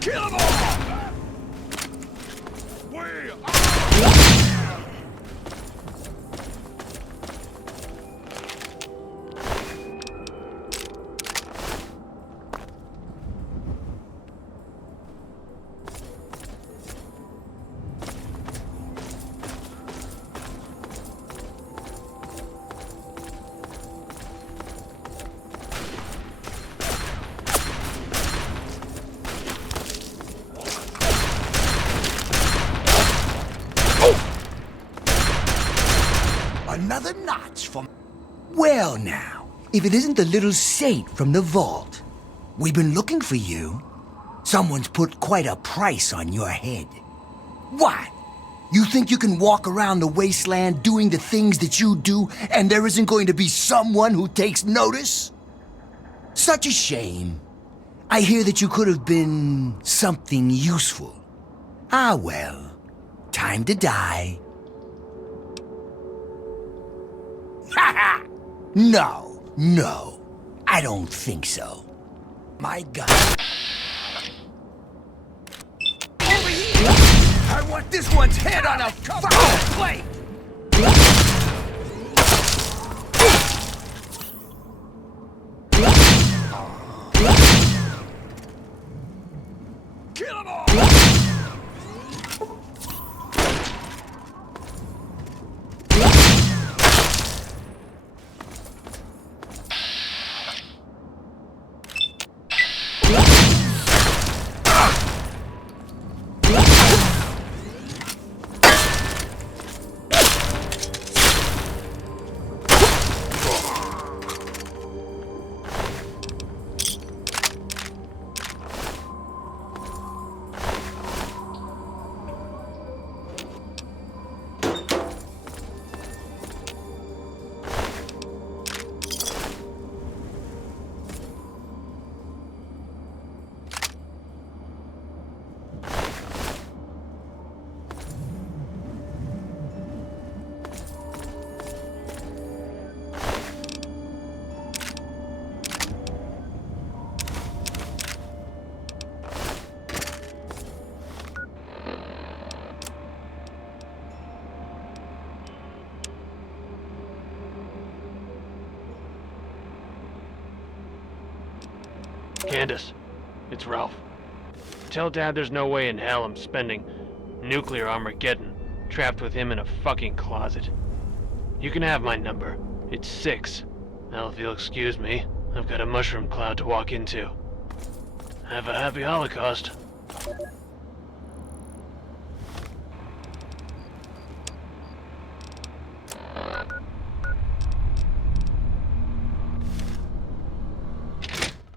Kill them all! We are... Another notch from... Well now, if it isn't the little saint from the vault. We've been looking for you. Someone's put quite a price on your head. What? You think you can walk around the wasteland doing the things that you do, and there isn't going to be someone who takes notice? Such a shame. I hear that you could have been something useful. Ah well, time to die. Ha ha! No, I don't think so. My God. Over here! I want this one's head on a fucking plate! Kill them all! Candace, it's Ralph. Tell Dad there's no way in hell I'm spending nuclear Armageddon trapped with him in a fucking closet. You can have my number. It's 6. Now if you'll excuse me, I've got a mushroom cloud to walk into. Have a happy Holocaust.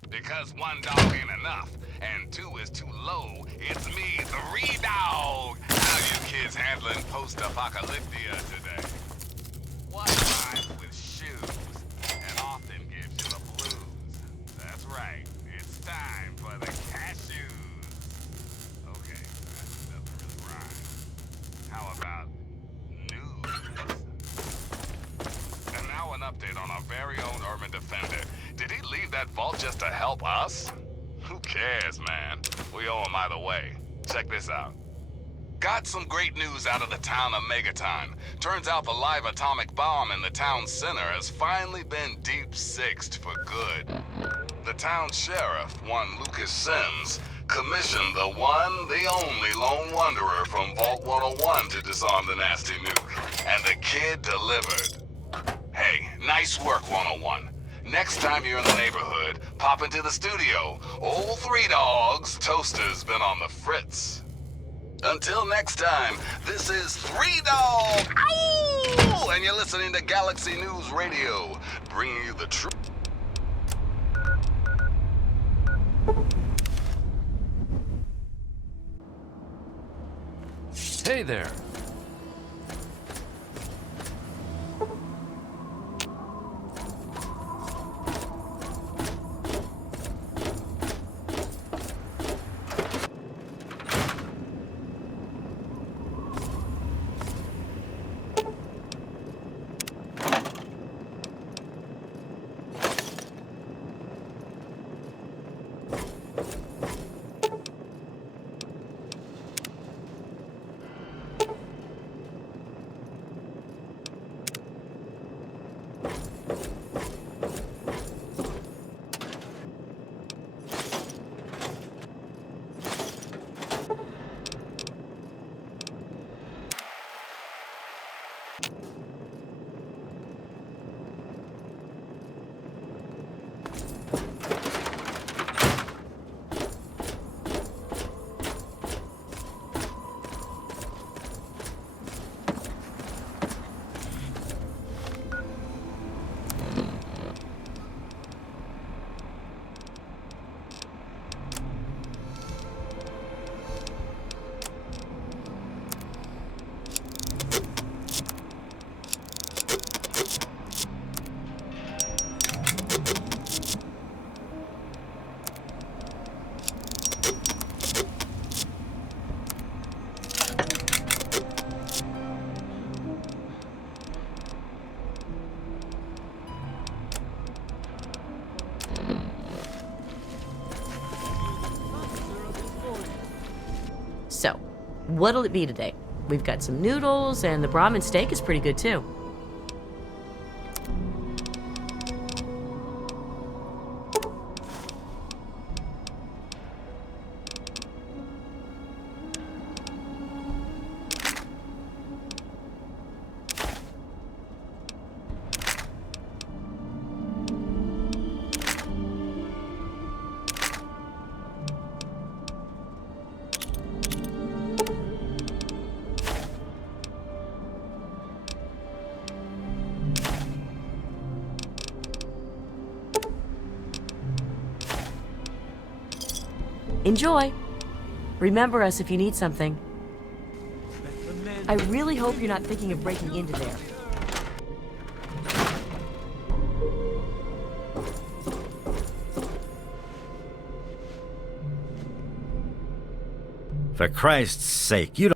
Because one dog ain't enough, and 2 is too low, it's me, 3 Dog! How you kids handling post-apocalyptia today? What rhymes with shoes, and often gives you the blues? That's right, it's time for the cashews! Okay, that doesn't really rhyme. How about news? And now an update on our very own urban defender. Did he leave that vault just to help us? Who cares, man? We owe him either way. Check this out. Got some great news out of the town of Megaton. Turns out the live atomic bomb in the town center has finally been deep-sixed for good. The town sheriff, one Lucas Sims, commissioned the one, the only lone wanderer from Vault 101 to disarm the nasty nuke. And the kid delivered. Hey, nice work, 101. Next time you're in the neighborhood, pop into the studio. Old 3 Dogs, Toaster's been on the fritz. Until next time, this is 3 Dog, ow! And you're listening to Galaxy News Radio, bringing you the truth. Hey there. So, what'll it be today? We've got some noodles, and the Brahmin steak is pretty good too. Enjoy! Remember us if you need something. I really hope you're not thinking of breaking into there. For Christ's sake, you don't...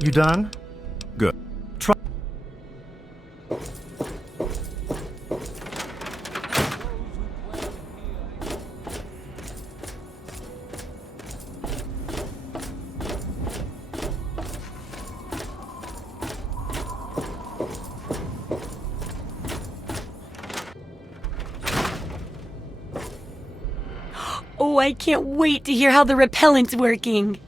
You done? Good. Try. Oh, I can't wait to hear how the repellent's working.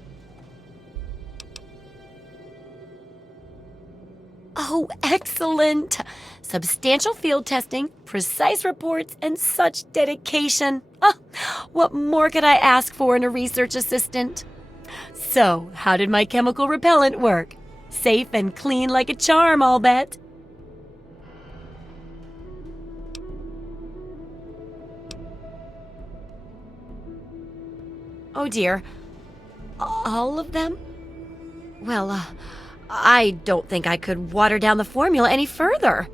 Oh, excellent! Substantial field testing, precise reports, and such dedication. Oh, what more could I ask for in a research assistant? So, how did my chemical repellent work? Safe and clean like a charm, I'll bet. Oh dear. All of them? Well, I don't think I could water down the formula any further.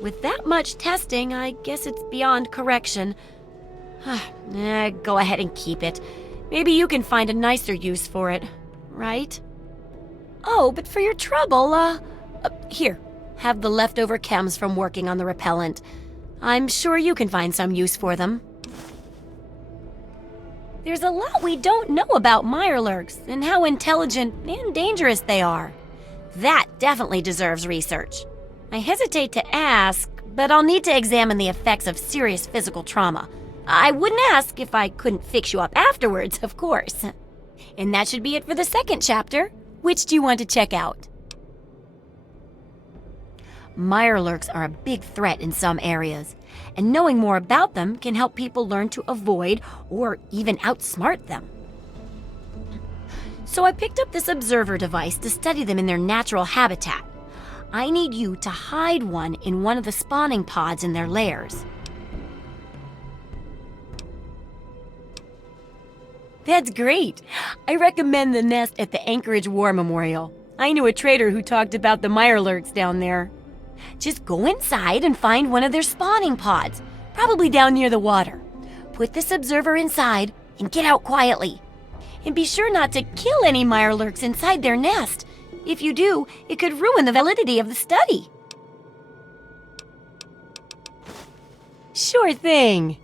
With that much testing, I guess it's beyond correction. Go ahead and keep it. Maybe you can find a nicer use for it, right? Oh, but for your trouble, here, have the leftover chems from working on the repellent. I'm sure you can find some use for them. There's a lot we don't know about Mirelurks and how intelligent and dangerous they are. That definitely deserves research. I hesitate to ask, but I'll need to examine the effects of serious physical trauma. I wouldn't ask if I couldn't fix you up afterwards, of course. And that should be it for the second chapter. Which do you want to check out? Mirelurks are a big threat in some areas, and knowing more about them can help people learn to avoid or even outsmart them. So I picked up this observer device to study them in their natural habitat. I need you to hide one in one of the spawning pods in their lairs. That's great. I recommend the nest at the Anchorage War Memorial. I knew a trader who talked about the Mirelurks down there. Just go inside and find one of their spawning pods, probably down near the water. Put this observer inside and get out quietly. And be sure not to kill any mirelurks inside their nest. If you do, it could ruin the validity of the study. Sure thing.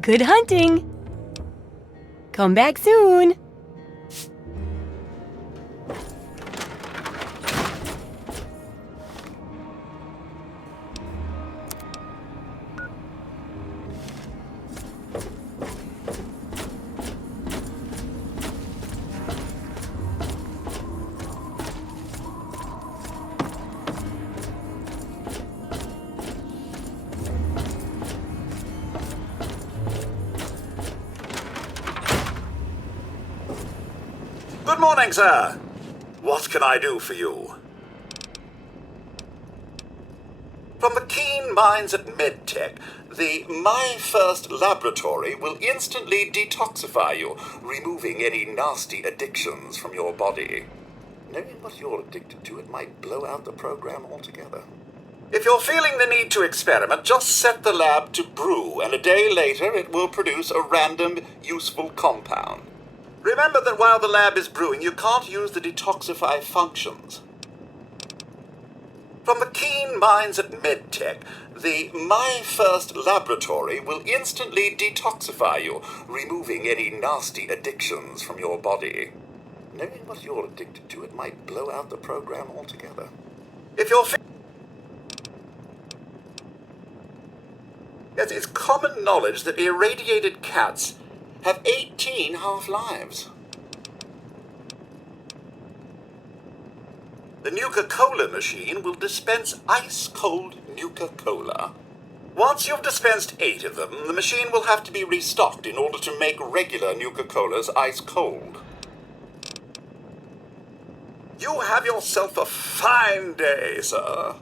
Good hunting! Come back soon! Good morning, sir. What can I do for you? From the keen minds at MedTech, the My First laboratory will instantly detoxify you, removing any nasty addictions from your body. Knowing what you're addicted to, it might blow out the program altogether. If you're feeling the need to experiment, just set the lab to brew, and a day later it will produce a random, useful compound. Remember that while the lab is brewing, you can't use the detoxify functions. From the keen minds at MedTech, the My First laboratory will instantly detoxify you, removing any nasty addictions from your body. Knowing what you're addicted to, it might blow out the program altogether. If you're Yes, it's common knowledge that irradiated cats have 18 half-lives. The Nuka-Cola machine will dispense ice-cold Nuka-Cola. Once you've dispensed 8 of them, the machine will have to be restocked in order to make regular Nuka-Colas ice-cold. You have yourself a fine day, sir.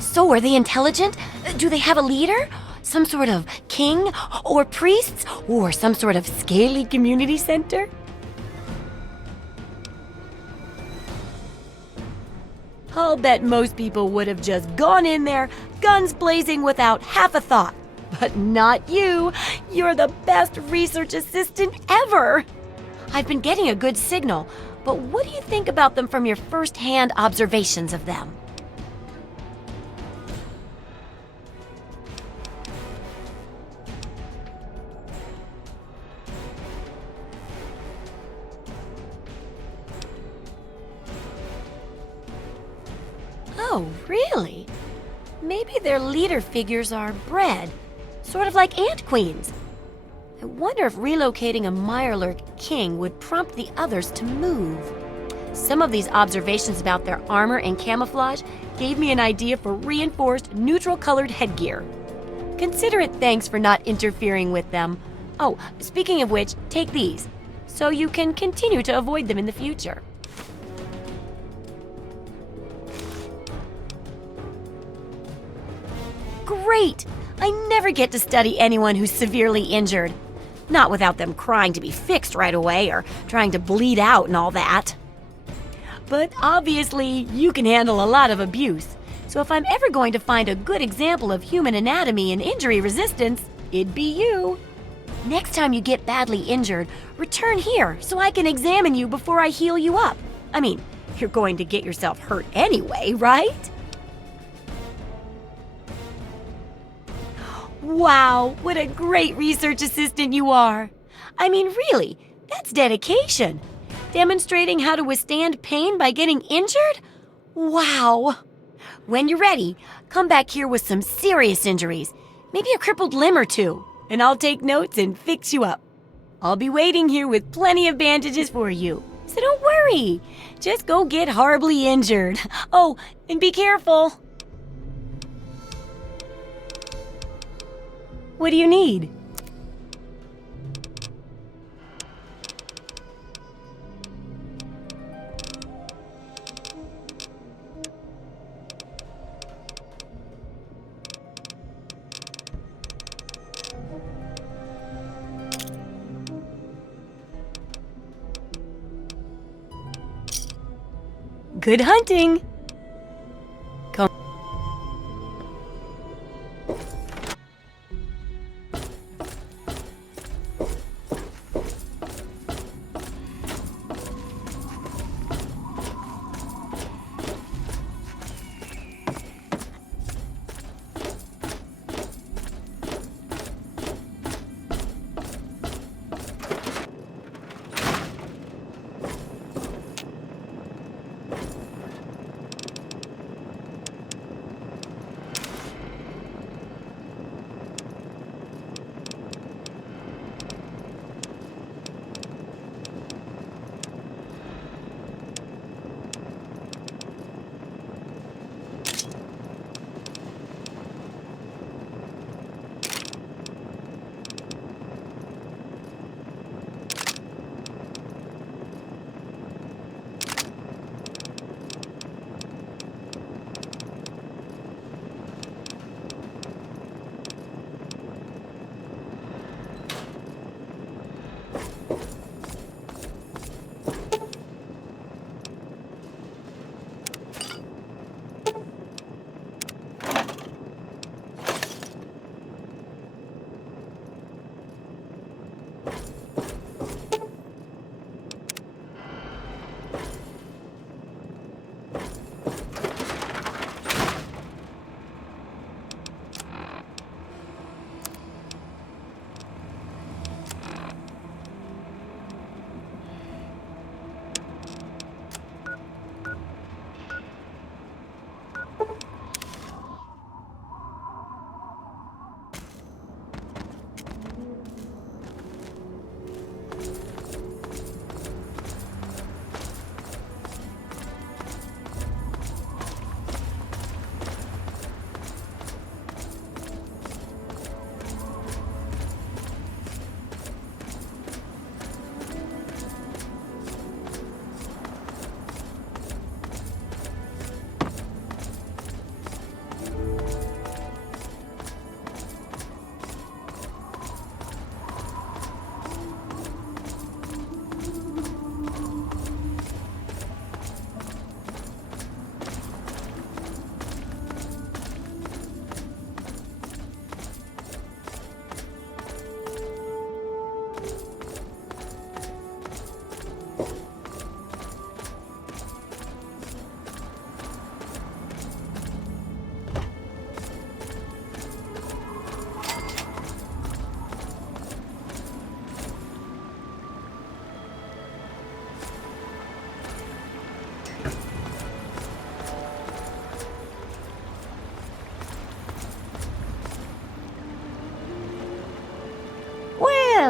So, are they intelligent? Do they have a leader? Some sort of king? Or priests? Or some sort of scaly community center? I'll bet most people would have just gone in there, guns blazing without half a thought. But not you. You're the best research assistant ever. I've been getting a good signal, but what do you think about them from your first-hand observations of them? Oh, really? Maybe their leader figures are bred, sort of like ant queens. I wonder if relocating a Mirelurk king would prompt the others to move. Some of these observations about their armor and camouflage gave me an idea for reinforced, neutral-colored headgear. Consider it thanks for not interfering with them. Oh, speaking of which, take these, so you can continue to avoid them in the future. Great! I never get to study anyone who's severely injured. Not without them crying to be fixed right away or trying to bleed out and all that. But obviously, you can handle a lot of abuse. So if I'm ever going to find a good example of human anatomy and injury resistance, it'd be you. Next time you get badly injured, return here so I can examine you before I heal you up. I mean, you're going to get yourself hurt anyway, right? Wow, what a great research assistant you are. I mean, really, that's dedication. Demonstrating how to withstand pain by getting injured? Wow. When you're ready, come back here with some serious injuries, maybe a crippled limb or two, and I'll take notes and fix you up. I'll be waiting here with plenty of bandages for you, so don't worry. Just go get horribly injured. Oh, and be careful. What do you need? Good hunting! Come.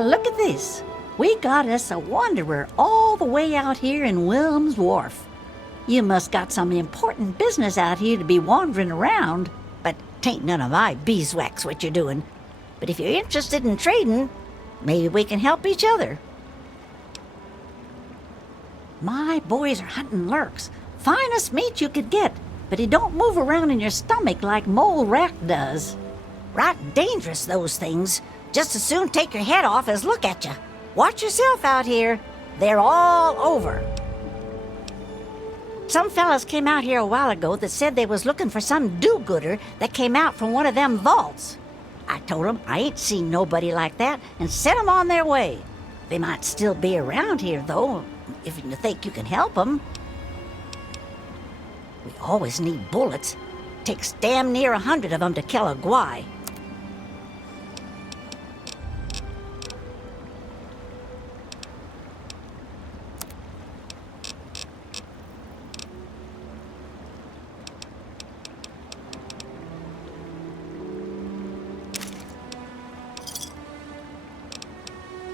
Well, look at this. We got us a wanderer all the way out here in Wilhelm's Wharf. You must got some important business out here to be wandering around, but 'tain't none of my beeswax what you're doing. But if you're interested in trading, maybe we can help each other. My boys are hunting lurks. Finest meat you could get, but he don't move around in your stomach like mole rat does. Right dangerous, those things. Just as soon take your head off as look at you. Watch yourself out here. They're all over. Some fellas came out here a while ago that said they was looking for some do-gooder that came out from one of them vaults. I told them I ain't seen nobody like that and sent them on their way. They might still be around here, though, if you think you can help them. We always need bullets. Takes damn near 100 of them to kill a guy.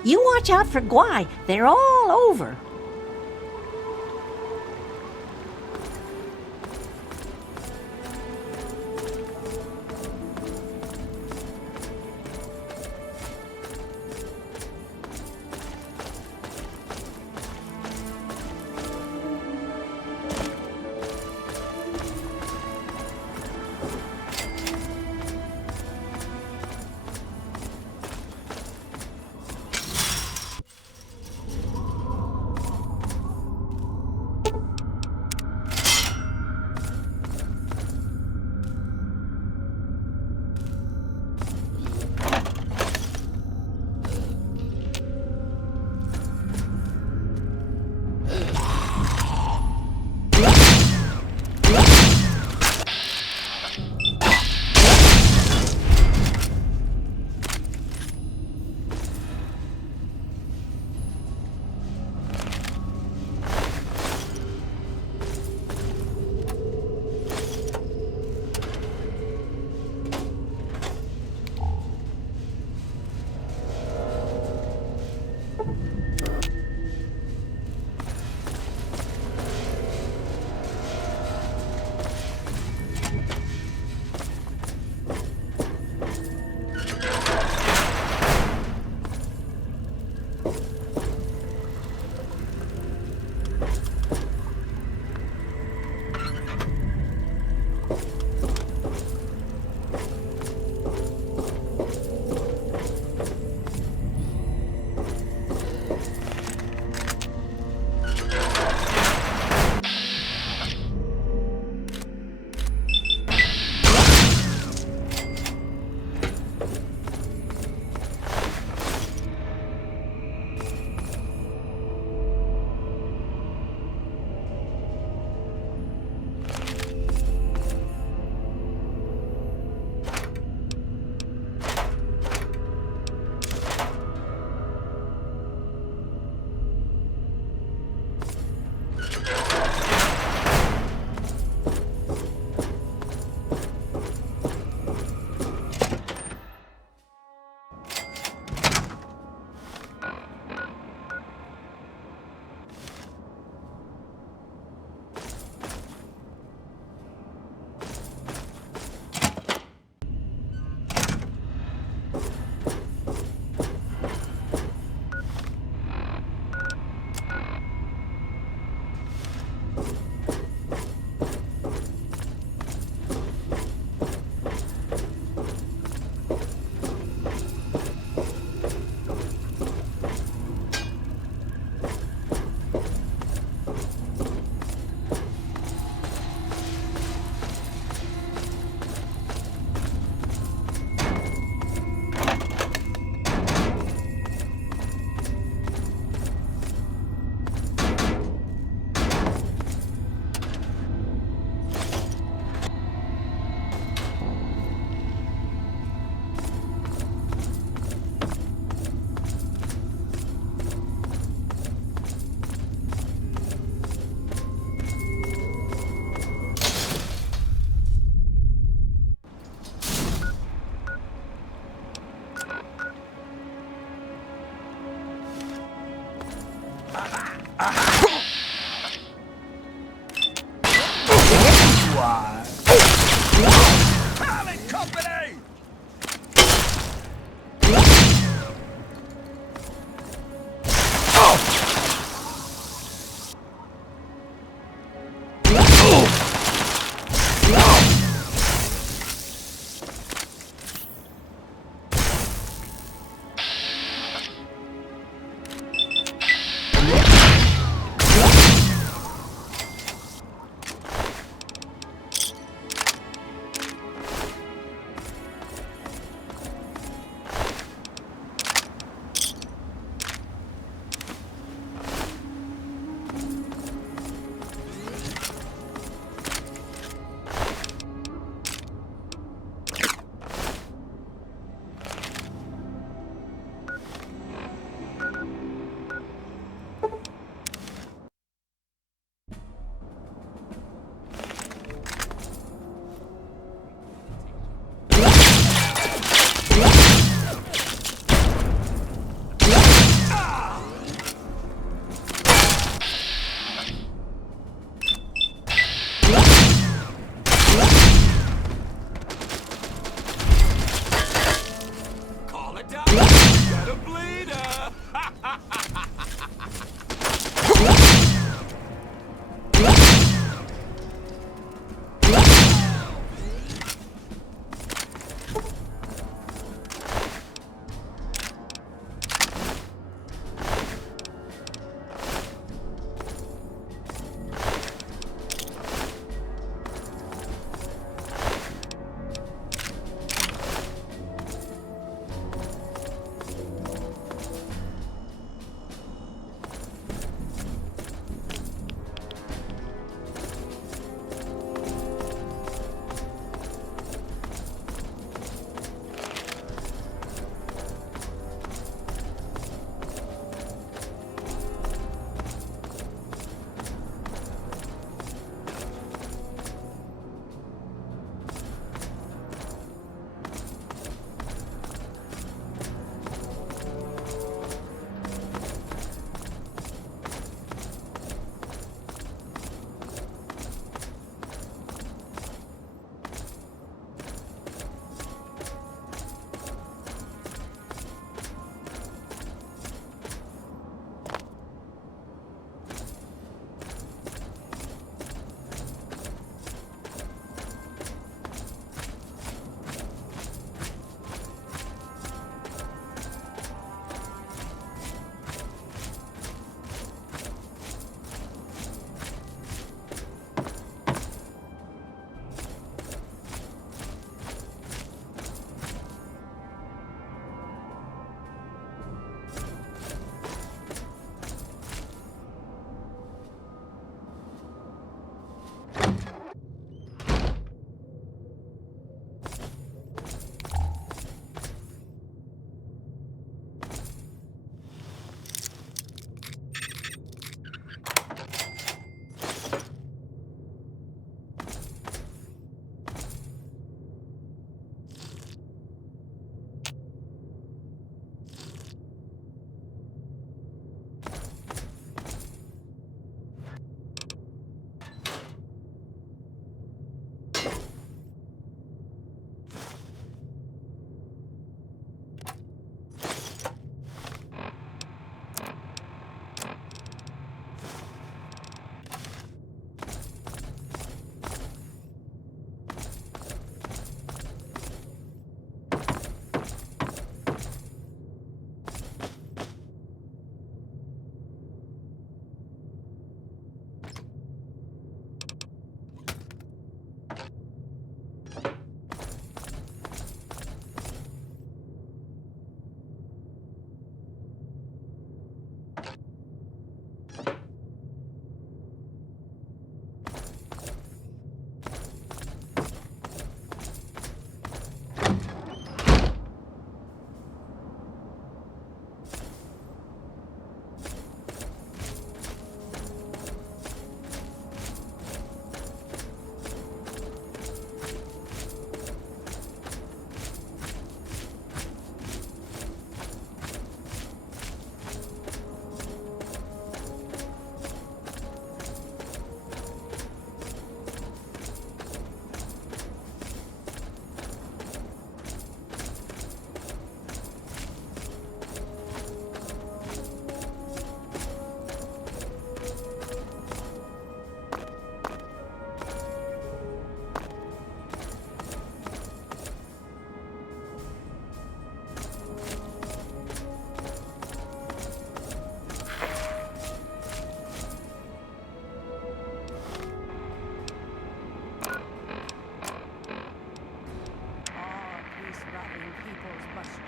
You watch out for guai. They're all over.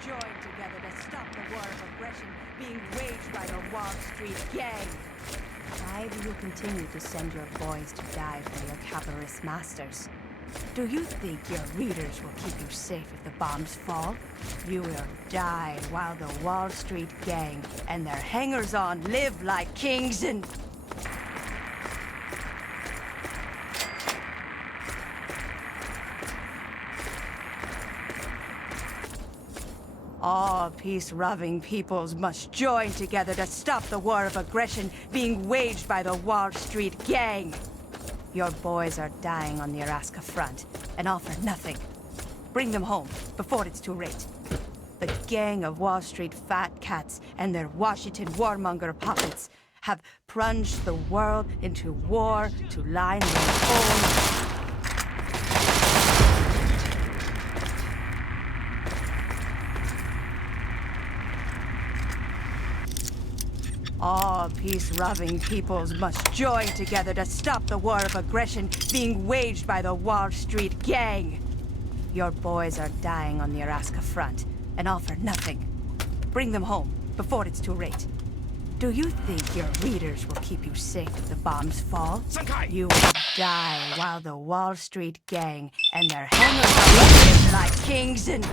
join together to stop the war of aggression being waged by the Wall Street gang. Why do you continue to send your boys to die for your capitalist masters? Do you think your readers will keep you safe if the bombs fall? You will die while the Wall Street gang and their hangers-on live like kings and... All peace-loving peoples must join together to stop the war of aggression being waged by the Wall Street gang. Your boys are dying on the Alaska front and all for nothing. Bring them home before it's too late. The gang of Wall Street fat cats and their Washington warmonger puppets have plunged the world into war to line their own... All peace-loving peoples must join together to stop the war of aggression being waged by the Wall Street gang. Your boys are dying on the Alaska front, and all for nothing. Bring them home before it's too late. Do you think your readers will keep you safe if the bombs fall? You will die while the Wall Street gang and their hangers live like kings and...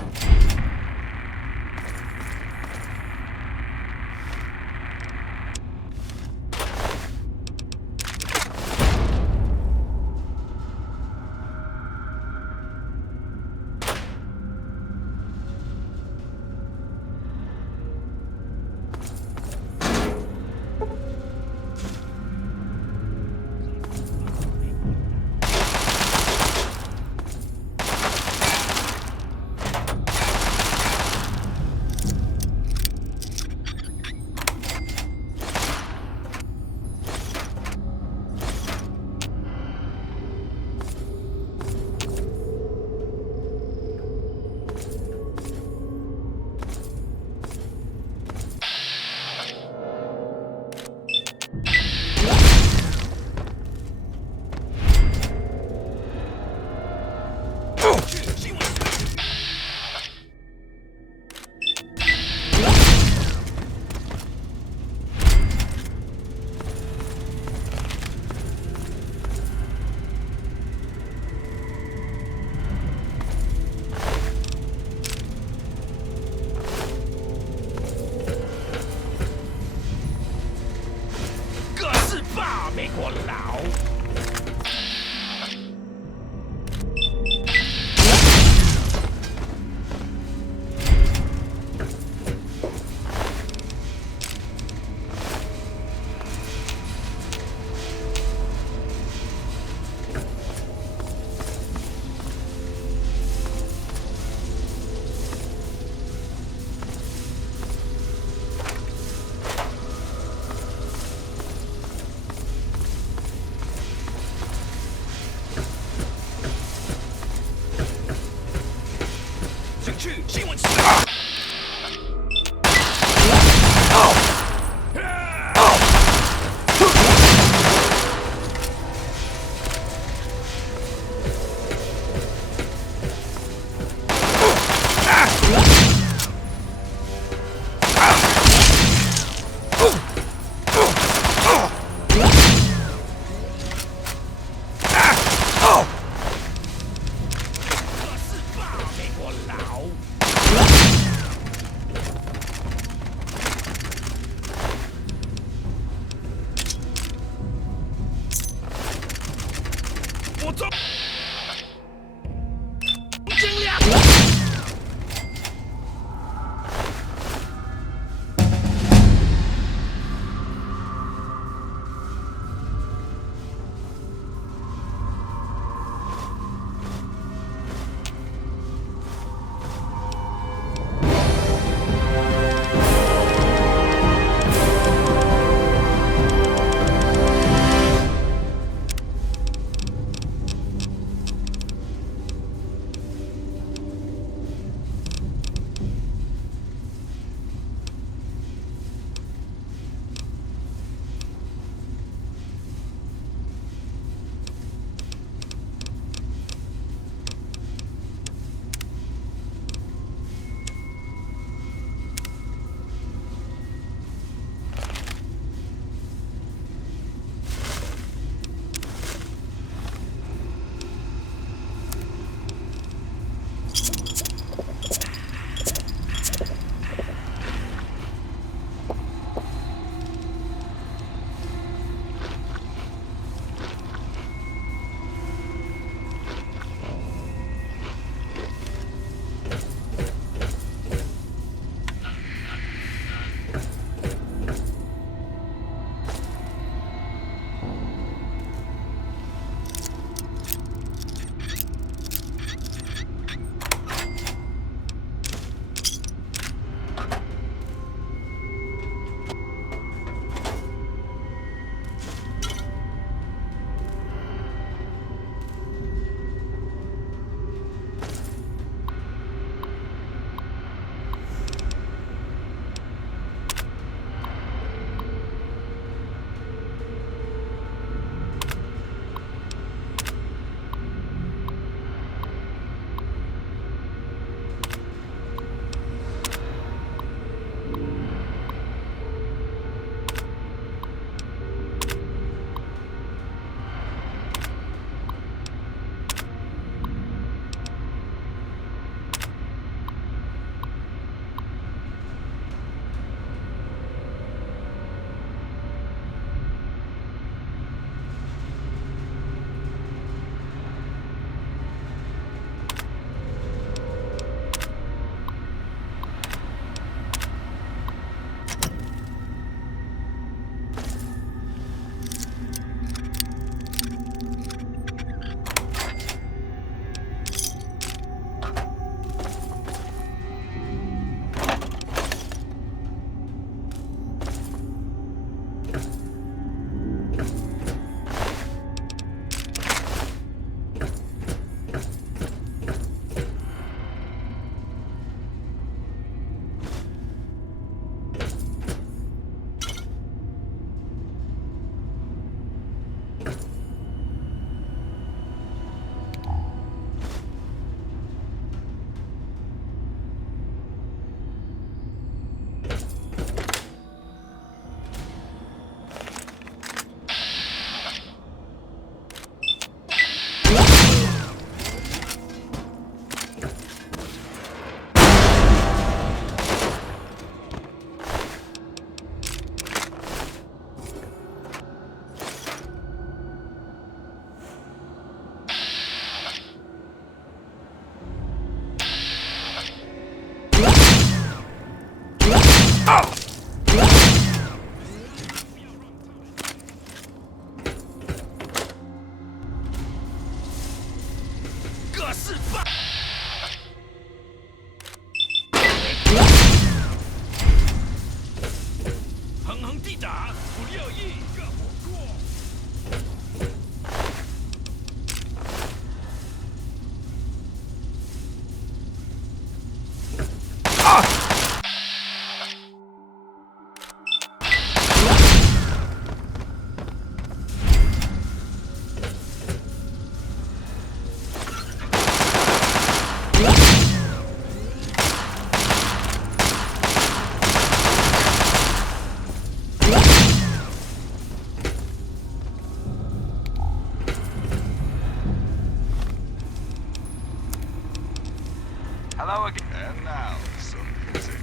Hello again. And now, some music.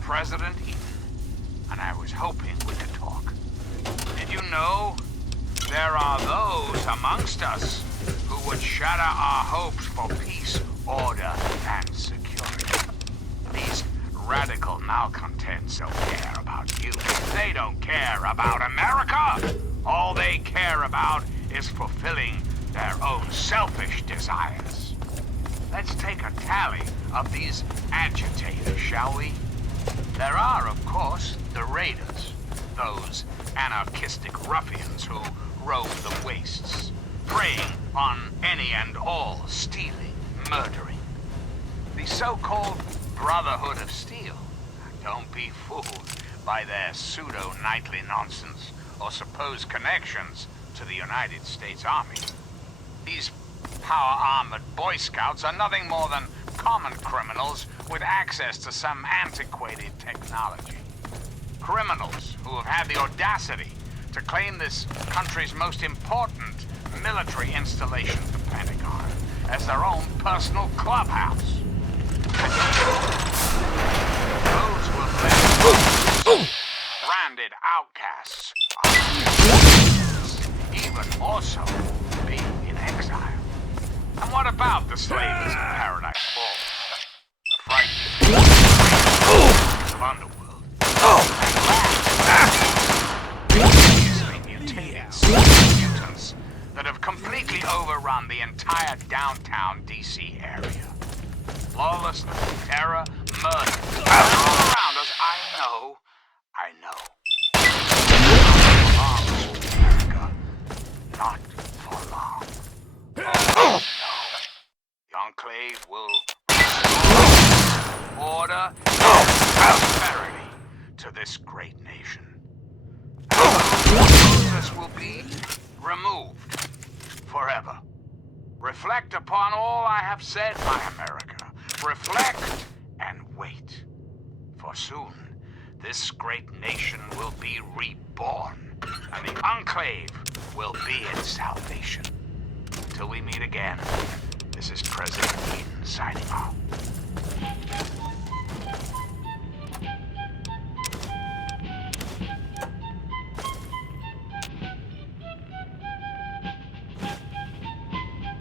President Eden, and I was hoping we could talk. Did you know there are those amongst us who would shatter our hopes for peace, order, and security? These radical malcontents don't care about you. They don't care about America. All they care about is fulfilling their own selfish desires. Let's take a tally of these agitators, shall we? There are, of course, the raiders, those anarchistic ruffians who roam the wastes, preying on any and all, stealing, murdering. The so-called Brotherhood of Steel. Don't be fooled by their pseudo-knightly nonsense or supposed connections to the United States Army. These power-armored Boy Scouts are nothing more than common criminals with access to some antiquated technology. Criminals who have had the audacity to claim this country's most important military installation, the Pentagon, as their own personal clubhouse. Those were branded outcasts, even more so being in exile. And what about the slavers in Paradise Falls? The frightened of underworld. Previously mutated mutants that have completely overrun the entire downtown D.C. area. Lawlessness, terror, murder. All around us, I know. America, not for long. Oh, no. The Enclave will restore order and prosperity to this great nation. This will be removed forever. Reflect upon all I have said, my America. Reflect and wait. For soon, this great nation will be reborn, and the Enclave will be its salvation. Until we meet again, this is President Eden signing off.